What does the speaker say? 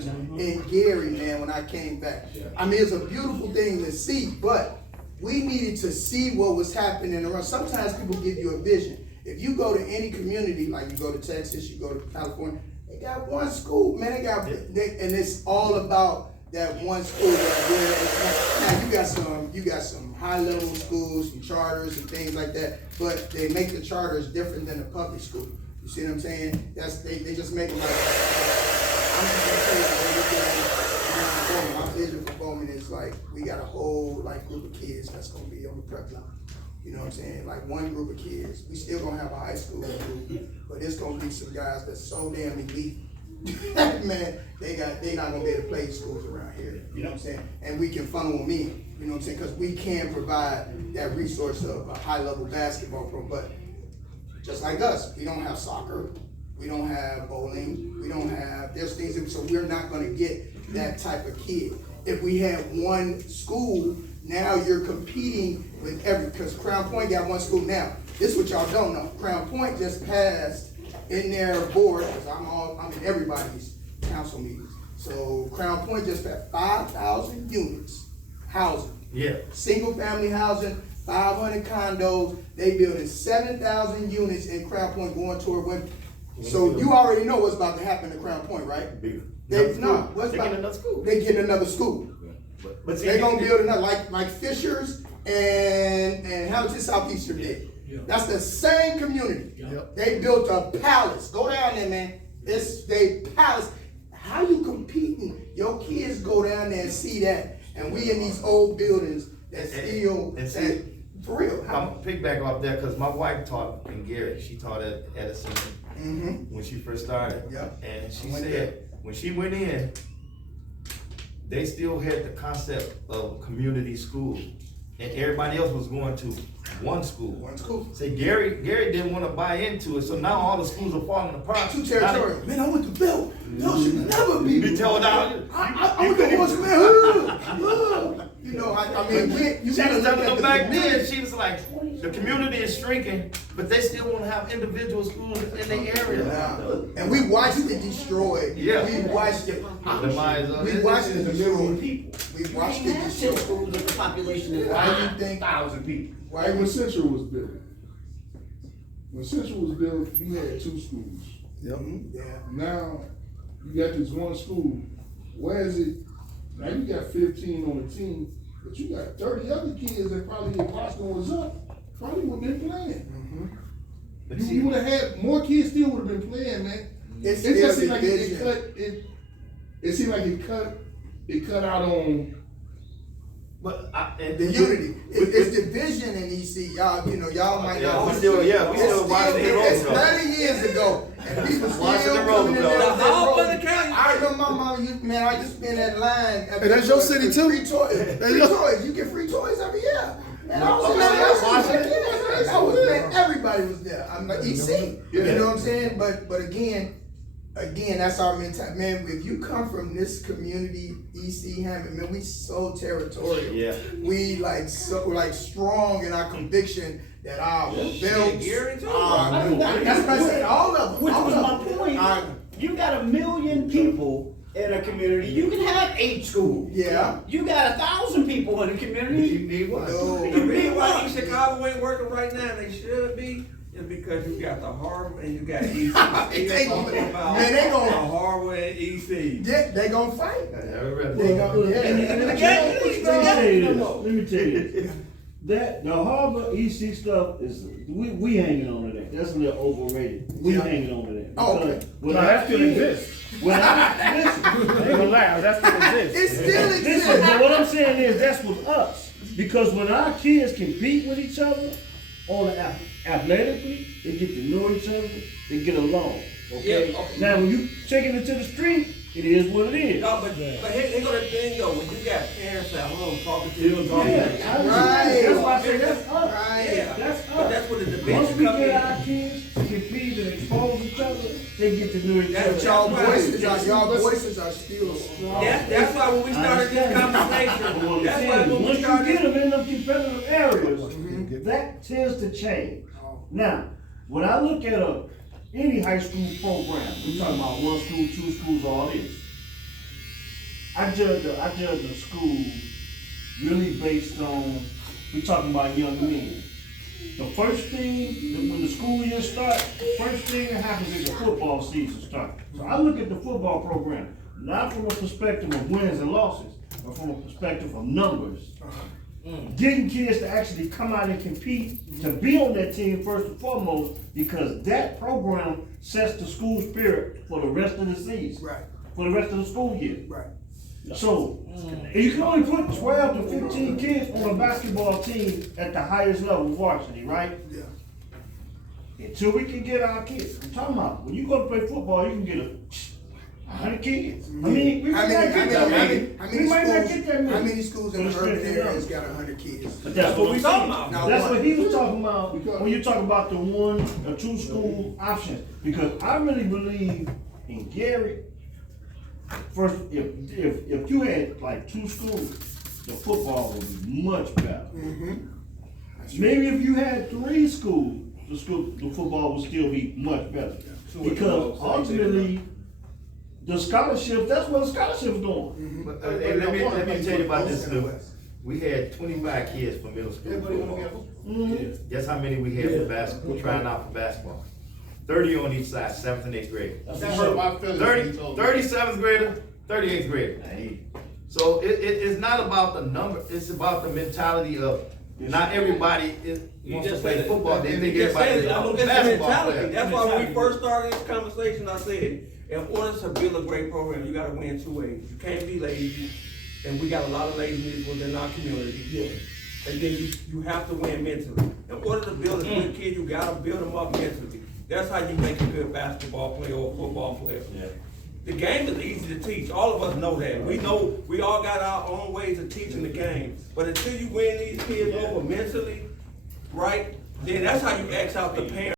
schools in Gary, man, when I came back. I mean, it's a beautiful thing to see, but we needed to see what was happening around. Sometimes people give you a vision. If you go to any community, like you go to Texas, you go to California, they got one school, man. And it's all about that one school right there. Now you got some high level schools, some charters and things like that, but they make the charters different than the public school. You see what I'm saying? They just make them like. I'm just gonna tell you, my vision for Bowman is like we got a whole like group of kids that's gonna be on the prep line. You know what I'm saying? Like one group of kids. We still gonna have a high school group, but it's gonna be some guys that's so damn elite. Man, they not gonna be able to play schools around here. You know what I'm saying? And we can funnel them in. You know what I'm saying? Because we can provide that resource of a high level basketball program. But just like us, we don't have soccer, we don't have bowling, we don't have. There's things that, so we're not gonna get that type of kid. If we had one school, now you're competing with because Crown Point got one school now. This is what y'all don't know. Crown Point just passed in their board, because I'm in everybody's council meetings. So Crown Point just passed 5,000 units housing. Yeah. Single family housing, 500 condos. They building 7,000 units in Crown Point going toward when. So you already know what's about to happen in Crown Point, right? Bigger. They getting another school. They getting another school. But they're gonna build another like Fishers and Hamilton Southeastern did. Yeah. That's the same community. Yeah. They built a palace. Go down there, man. They palace. How you competing? Your kids go down there and see that, and we in these old buildings that still for real. I'm gonna pick back off there because my wife taught in Gary. She taught at Edison when she first started. Yeah. And she said when she went in, they still had the concept of community school, and everybody else was going to one school. One school. Say Gary didn't want to buy into it, so now all the schools are falling apart. Too territorial. Man, I went to Bill. Bill should never be told out. I went to horse, man. You know, I mean, you she was telling them back then. She was like, the community is shrinking, but they still want to have individual schools in the area. And we watched it destroyed. Yeah. We watched it. We watched it destroyed. We watched it destroyed. Schools of the population is Why do you think 1,000 people? Why when Central was built? When Central was built, you had two schools. Yep. Yeah. Now you got this one school. Where is it? Now you got 15 on the team, but you got 30 other kids that probably if Boston was up, probably would have been playing. But You would have had more kids still would have been playing, man. It just seemed like it seemed like it cut out on. But the unity. It's division in EC. Y'all might not. We still watching the road. It's 30 years ago, and people still Watching the road, coming in there. though. I remember my mom, I used to be in that line. Hey, that's your city too? Free toys. You get free toys every year. And I was in that. I was there. Everybody was there. I'm like EC. You know what I'm saying? But again, that's our mentality. Man, if you come from this community, EC Hammond, man, we so territorial. Yeah. We like strong in our conviction that our belts. That's what I said. All of them. Which all was of my them. point. You got 1 million people in a community. You can have 8 schools. Yeah. You got 1,000 people in a community. You need one. No. The reason why East Chicago ain't working right now, and they should be, is because you got the Harbor and you got EC. Man, they gonna Harbor and EC. Yeah, they gonna fight. Let me tell you, that the Harbor EC stuff is we hanging on to that. That's a little overrated. We hanging on to that. Oh, okay. When that still exists. When I listen, I ain't gonna lie, that still exists. It still listen, exists. but what I'm saying is that's with us. Because when our kids compete with each other on the athletically, they get to know each other, they get along. Okay? Yeah, okay. Now when you taking it to the street, it is what it is. No, but here go the thing though, when you got parents at home talking to you, Right. That's why I say that's us. Right. Yeah, That's but us. that's what the debate Once we come get in. our kids to compete and expose each other, they get to know each That's other. Y'all voices are still strong. That's why when we started this conversation, that's why when we Once you started get them in them competitive areas, that tends to change. Now, when I look at any high school program, we're talking about 1 school, 2 schools, all this. I judge the school really based on, we talking about young men. The first thing, when the school year starts, the first thing that happens is the football season starts. So I look at the football program, not from a perspective of wins and losses, but from a perspective of numbers. Getting kids to actually come out and compete, to be on that team first and foremost, because that program sets the school spirit for the rest of the season. Right. For the rest of the school year. Right. So, you can only put 12 to 15 kids on a basketball team at the highest level, varsity, right? Yeah. Until we can get our kids. I'm talking about, when you go to play football, you can get 100 kids. I mean, we might not get that many. We might not get that many. How many schools in the But urban it's still areas enough. got 100 kids? But that's what we talking about. about. That's what he was talking about when you talk about the 1 or 2 school options. Because I really believe in Gary. First, if you had like 2 schools, the football would be much better. Maybe if you had 3 schools, the football would still be much better. Because ultimately, the scholarships, that's what the scholarships doing. But, hey, let me tell you about this, Lou. We had 25 kids for middle school football. Guess how many we had for basketball, trying out for basketball? 30 on each side, 7th and 8th grade. That hurt my feelings. 37th grader, 38th grader. So it's not about the number, it's about the mentality of not everybody wants to play football. They think everybody is a It's the basketball mentality. player. That's why when we first started this conversation, I said, in order to build a great program, you gotta win 2 ways. You can't be lazy, and we got a lot of laziness within our community. And then you have to win mentally. In order to build a good kid, you gotta build them up mentally. That's how you make a good basketball player or football player. The game is easy to teach. All of us know that. We know we all got our own ways of teaching the game. But until you win these kids over mentally, right, then that's how you X out the parents.